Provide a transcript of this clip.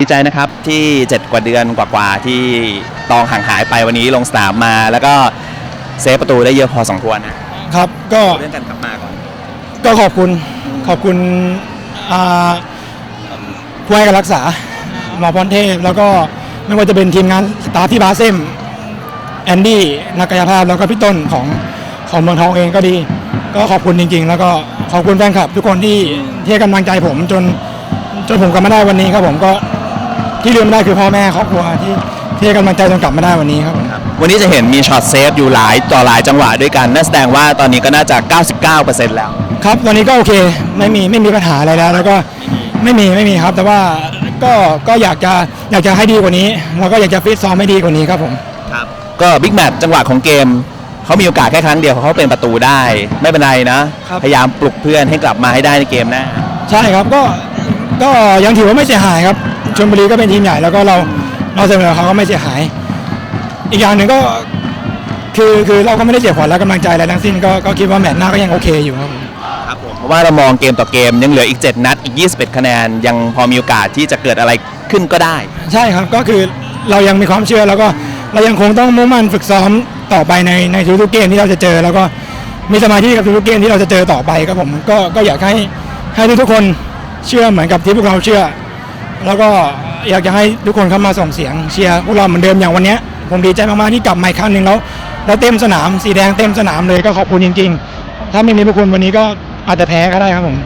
ดีใจนะครับที่ 7 กว่าเดือนกว่าๆที่ตองห่างหายไปวันนี้ลงสนามมา แล้วก็เซฟประตูได้เยอะพอสมควรนะครับ ก็เรื่องการกลับมาก่อน ก็ขอบคุณขอบคุณอ่าผู้ให้การรักษาหมอพรเทพ แล้วก็ไม่ว่าจะเป็นทีมงานสตาฟที่บาเซมแอนดี้นักกายภาพแล้วก็พี่ต้นของของเมืองทองเองก็ดี ก็ขอบคุณจริง ๆ แล้วก็ขอบคุณแฟนคลับ ทุกคนที่ที่ให้กำลังใจผมจนจนผมกลับมาได้วันนี้ครับผมก็ ที่ลืมไม่ได้คือพ่อแม่ครอบครัวที่ที่ให้กำลังใจจนกลับมาได้วันนี้ครับผมวันนี้จะเห็นมีช็อตเซฟอยู่หลายต่อหลายจังหวะด้วยกันนั่นแสดงว่าตอนนี้ก็น่าจะ 99%แล้ว ครับตอนนี้ก็โอเคไม่มีไม่มีปัญหาอะไรแล้ว แล้วก็ไม่มีไม่มีครับ แต่ว่าก็ก็อยากจะอยากจะให้ดีกว่านี้ แล้วก็อยากจะฟิตซ้อมให้ดีกว่านี้ครับผม ครับ ก็บิ๊กแมตช์จังหวะของเกม เขามีโอกาสแค่ครั้งเดียวเขาเป็นประตูได้ ไม่เป็นไรนะ ครับ พยายามปลุกเพื่อนให้กลับมาให้ได้ในเกมหน้า ใช่ครับก็ก็ยังถือว่าไม่เสียหายครับ ชลบุรีก็เป็นทีมใหญ่แล้วก็เราเราเสมอเขาก็ไม่เสียหาย อีกอย่างหนึ่งก็คือคือเราก็ไม่ได้เสียขวัญและกำลังใจอะไรทั้งสิ้นก็ก็คิดว่าแมตช์หน้าก็ยังโอเคอยู่ครับผม ครับผมเพราะว่าเรามองเกมต่อเกมยังเหลืออีก 7 นัดอีก 21 คะแนน ยังพอมีโอกาสที่จะเกิดอะไรขึ้นก็ได้ ใช่ครับก็คือเรายังมีความเชื่อแล้วก็เรายังคงต้องมุ่งมั่นฝึกซ้อมต่อไปในในทุกๆเกมที่เราจะเจอ แล้วก็มีสมาธิกับทุกๆเกมที่เราจะเจอต่อไปครับผมก็ก็อยากให้ให้ทุกๆคนเชื่อเหมือนกับที่พวกเราเชื่อ แล้วก็อยากจะให้ทุกคนเข้ามาส่งเสียงเชียร์พวกเราเหมือนเดิมอย่างวันนี้ผมดีใจมากๆที่กลับมาอีกครั้งหนึ่งแล้วแล้วเต็มสนามสีแดงเต็มสนามเลยก็ขอบคุณจริง ๆ ถ้าไม่มีพวกคุณวันนี้ก็อาจจะแพ้ก็ได้ครับผม